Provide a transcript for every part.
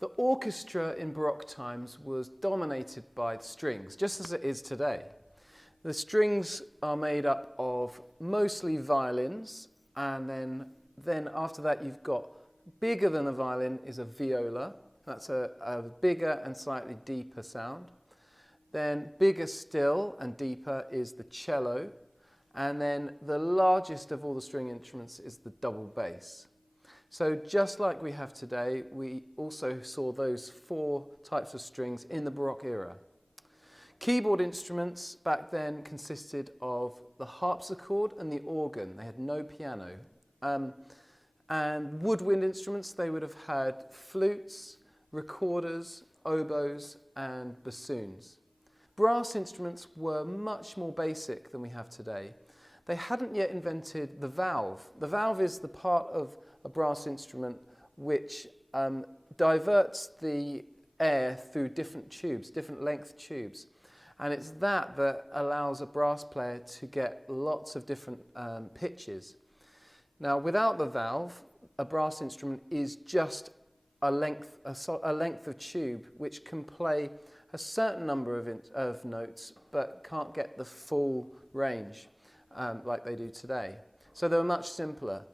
The orchestra in Baroque times was dominated by strings, just as it is today. The strings are made up of mostly violins, and then after that you've got bigger than a violin is a viola. That's a bigger and slightly deeper sound. Then bigger still and deeper is the cello, and then the largest of all the string instruments is the double bass. So just like we have today, we also saw those 4 types of strings in the Baroque era. Keyboard instruments back then consisted of the harpsichord and the organ. They had no piano. And woodwind instruments, they would have had flutes, recorders, oboes, and bassoons. Brass instruments were much more basic than we have today. They hadn't yet invented the valve. The valve is the part of a brass instrument which diverts the air through different tubes, different length tubes. And it's that allows a brass player to get lots of different pitches. Now, without the valve, a brass instrument is just a length of tube which can play a certain number of notes but can't get the full range like they do today. So they were much simpler.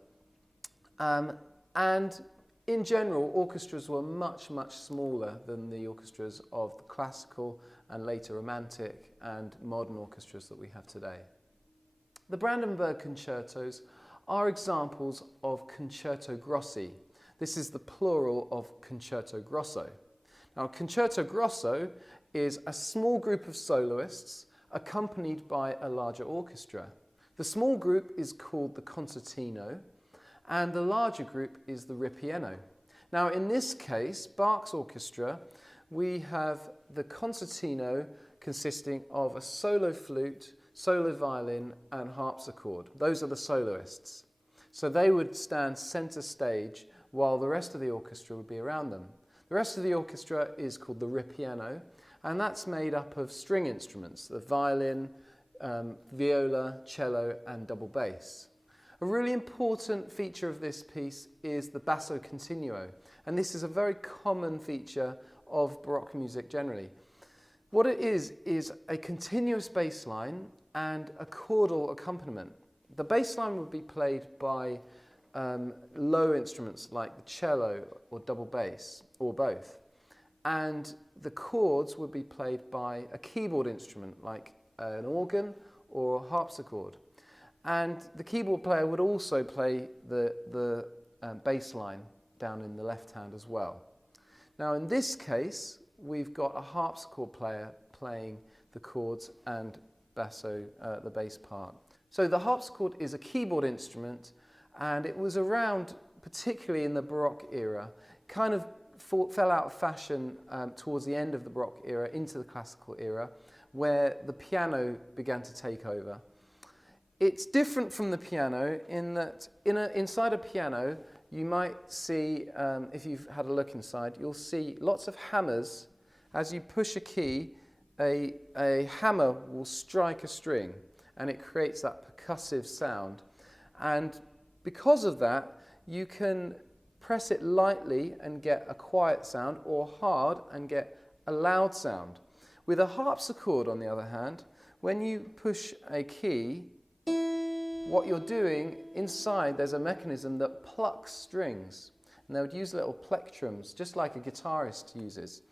And in general, orchestras were much, much smaller than the orchestras of the classical and later romantic and modern orchestras that we have today. The Brandenburg concertos are examples of concerto grossi. This is the plural of concerto grosso. Now, concerto grosso is a small group of soloists accompanied by a larger orchestra. The small group is called the concertino, and the larger group is the ripieno. Now, in this case, Bach's orchestra, we have the concertino consisting of a solo flute, solo violin, and harpsichord. Those are the soloists. So they would stand center stage while the rest of the orchestra would be around them. The rest of the orchestra is called the ripieno, and that's made up of string instruments, the violin, viola, cello, and double bass. A really important feature of this piece is the Basso Continuo, and this is a very common feature of Baroque music generally. What it is a continuous bass line and a chordal accompaniment. The bass line would be played by low instruments like the cello or double bass, or both. And the chords would be played by a keyboard instrument like an organ or a harpsichord. And the keyboard player would also play the bass line down in the left hand as well. Now in this case, we've got a harpsichord player playing the chords and basso, the bass part. So the harpsichord is a keyboard instrument, and it was around, particularly in the Baroque era, kind of fell out of fashion towards the end of the Baroque era into the classical era, where the piano began to take over. It's different from the piano in that inside a piano, you might see, if you've had a look inside, you'll see lots of hammers. As you push a key, a hammer will strike a string, and it creates that percussive sound. And because of that, you can press it lightly and get a quiet sound, or hard and get a loud sound. With a harpsichord, on the other hand, when you push a key, what you're doing inside, there's a mechanism that plucks strings. And they would use little plectrums, just like a guitarist uses.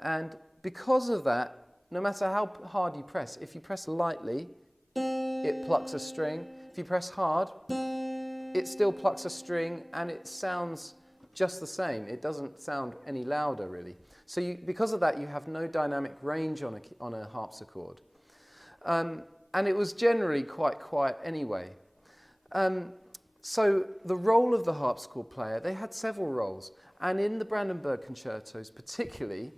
And because of that, no matter how hard you press, if you press lightly, it plucks a string. If you press hard, it still plucks a string, and it sounds just the same. It doesn't sound any louder, really. So because of that, you have no dynamic range on a harpsichord. And it was generally quite quiet anyway. So the role of the harpsichord player, they had several roles. And in the Brandenburg concertos particularly,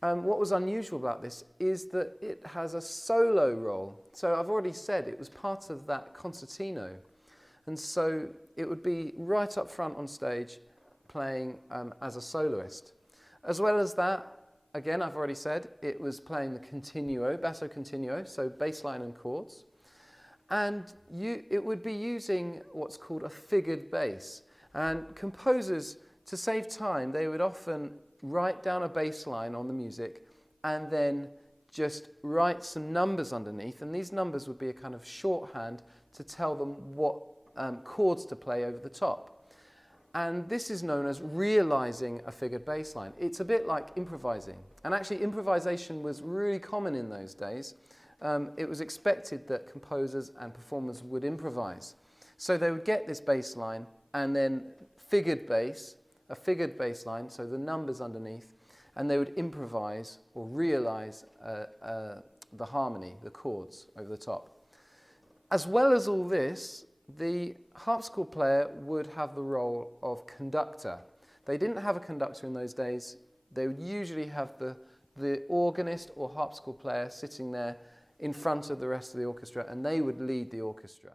what was unusual about this is that it has a solo role. So I've already said it was part of that concertino. And so it would be right up front on stage playing as a soloist. As well as that, again, I've already said, it was playing the continuo, basso continuo, so bass line and chords. And it would be using what's called a figured bass. And composers To save time, they would often write down a bass line on the music and then just write some numbers underneath, and these numbers would be a kind of shorthand to tell them what chords to play over the top. And this is known as realizing a figured bass line. It's a bit like improvising. And actually improvisation was really common in those days. It was expected that composers and performers would improvise. So they would get this bass line and then figured bass, a figured bass line, so the numbers underneath, and they would improvise or realize the harmony, the chords over the top. As well as all this, the harpsichord player would have the role of conductor. They didn't have a conductor in those days. They would usually have the organist or harpsichord player sitting there in front of the rest of the orchestra, and they would lead the orchestra.